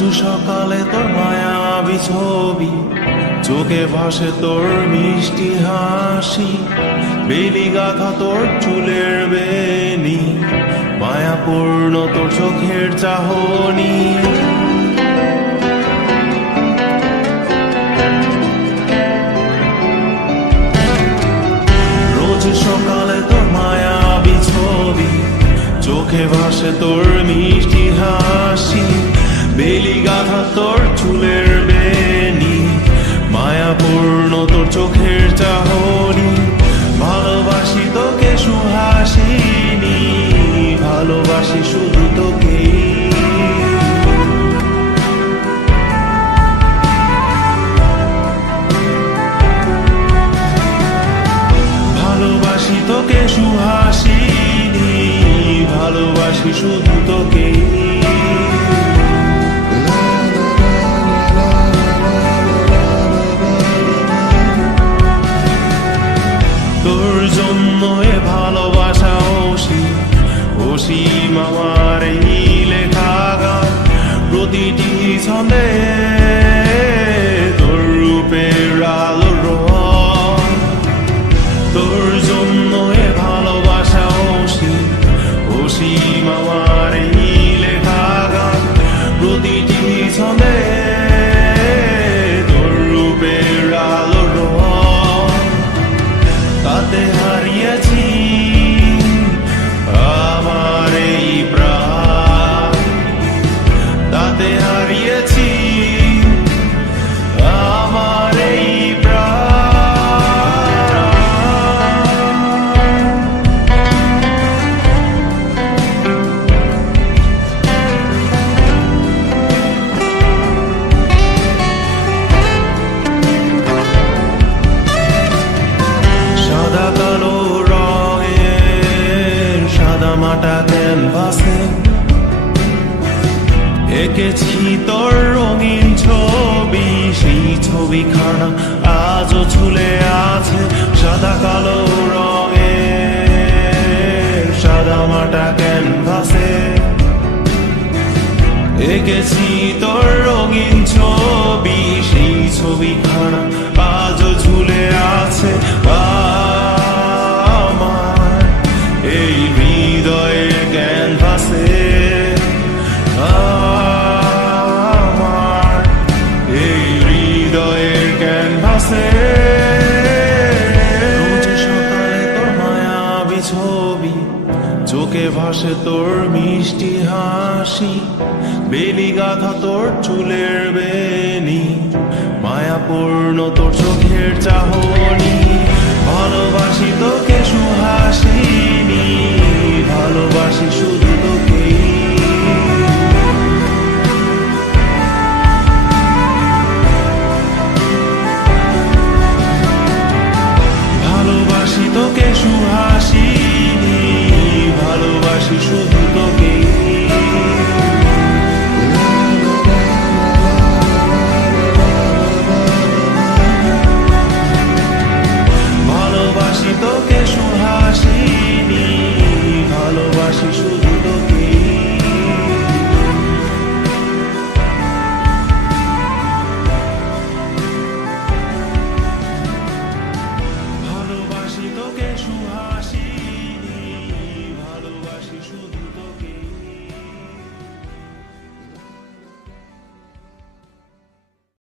রোজ সকালে তোর মায়াবী ছবি, চোখে ভাসে তোর মিষ্টি হাসি, বেলি গাথা তোর চুলের বেনি, মায়াপূর্ণ তোর চোখের চাহনি। রোজ সকালে তোর মায়াবী ছবি, চোখে ভাসে তোর মিষ্টি হাসি, বেলি গাথা তোর চুলের বেনি, মায়াপূর্ণ তোর চোখের চাহনি। ভালোবাসি তোকে সুহাসিনী, ভালোবাসি শুধু তোকে। ভালোবাসি তোকে সুহাসিনী, ভালোবাসি শুধু তোকে। তোর জন্য এ ভালোবাসা অসীম আমার এই লেখা গান, প্রতিটি ছন্দে তোর রূপের আলো রং। তোর জন্য এ ভালোবাসা অসীম আমার এই লেখা গান, প্রতিটি ছন্দে তোর রূপের আলো রং। তাতে হারিয়েছি আমার এই প্রাণ, তাতে হারিয়েছি আমার এই মাটা ক্যানভাসে এঁকেছি তোর রঙিন ছবি, সেই ছবিখানা আজও ঝুলে আছে সাদা কালো রঙের সাদা মাটা ক্যানভাসে। এঁকেছি তোর রঙিন ছবি, সেই ছবিখানা আজও ঝুলে আছে আমার এই হৃদয়ের ক্যানভাসে, আমার এই হৃদয়ের ক্যানভাসে। রোজ সকালে তোর মায়াবী ছবি, চোখে ভাসে তোর মিষ্টি হাসি, বেলি গাথা তোর চুলের বেনি, মায়াপূর্ণ তোর চোখের চাহনি। ভালোবাসি তোকে সুহাসিনী, ভালোবাসি শুধু তোকে। ভালোবাসি তোকে সুহাসিনী, ভালোবাসি শুধু তোকে। ভালোবাসি তোকে